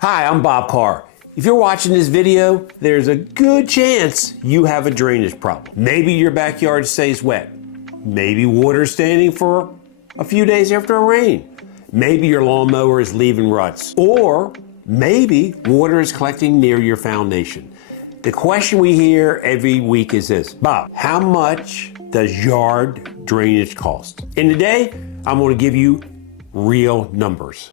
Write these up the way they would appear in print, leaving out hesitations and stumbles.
Hi, I'm Bob Carr. If you're watching this video, there's a good chance you have a drainage problem. Maybe your backyard stays wet. Maybe water's standing for a few days after a rain. Maybe your lawnmower is leaving ruts. Or maybe water is collecting near your foundation. The question we hear every week is this: Bob, how much does yard drainage cost? And today, I'm going to give you real numbers.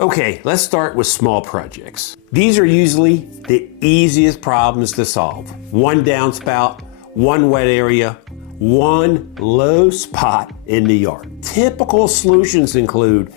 Okay, let's start with small projects. These are usually the easiest problems to solve. One downspout, one wet area, one low spot in the yard. Typical solutions include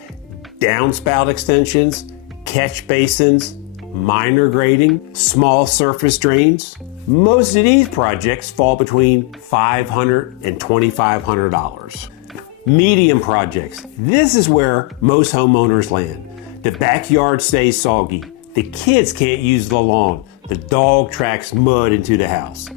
downspout extensions, catch basins, minor grading, small surface drains. Most of these projects fall between $500 and $2,500. Medium projects. This is where most homeowners land. The backyard stays soggy. The kids can't use the lawn. The dog tracks mud into the house.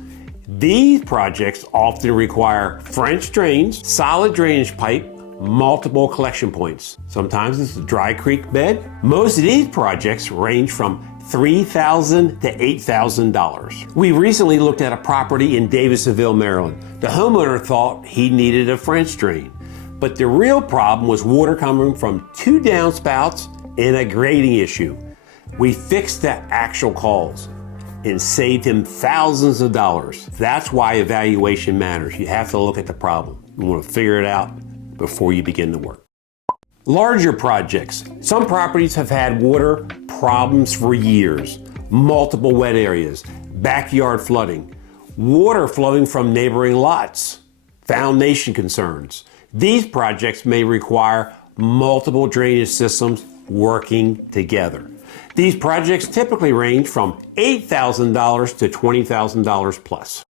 These projects often require French drains, solid drainage pipe, multiple collection points. Sometimes it's a dry creek bed. Most of these projects range from $3,000 to $8,000. We recently looked at a property in Davisonville, Maryland. The homeowner thought he needed a French drain, but the real problem was water coming from two downspouts and a grading issue. We fixed the actual cause and saved him thousands of dollars. That's why evaluation matters. You have to look at the problem. You want to figure it out before you begin the work. Larger projects. Some properties have had water problems for years. Multiple wet areas, backyard flooding, water flowing from neighboring lots, foundation concerns. These projects may require multiple drainage systems working together. These projects typically range from $8,000 to $20,000 plus.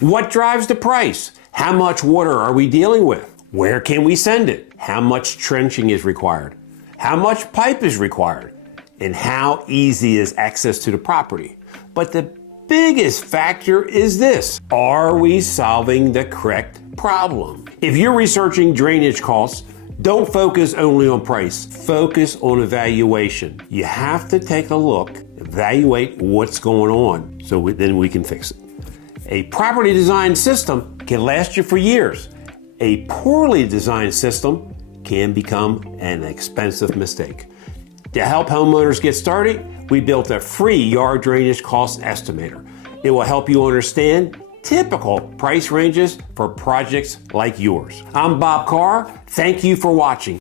What drives the price? How much water are we dealing with? Where can we send it? How much trenching is required? How much pipe is required? And how easy is access to the property? But the biggest factor is this: are we solving the correct problem? If you're researching drainage costs, don't focus only on price. Focus on evaluation. You have to take a look, evaluate what's going on, so then we can fix it. A properly designed system can last you for years. A poorly designed system can become an expensive mistake. To help homeowners get started, we built a free yard drainage cost estimator. It will help you understand typical price ranges for projects like yours. I'm Bob Carr. Thank you for watching.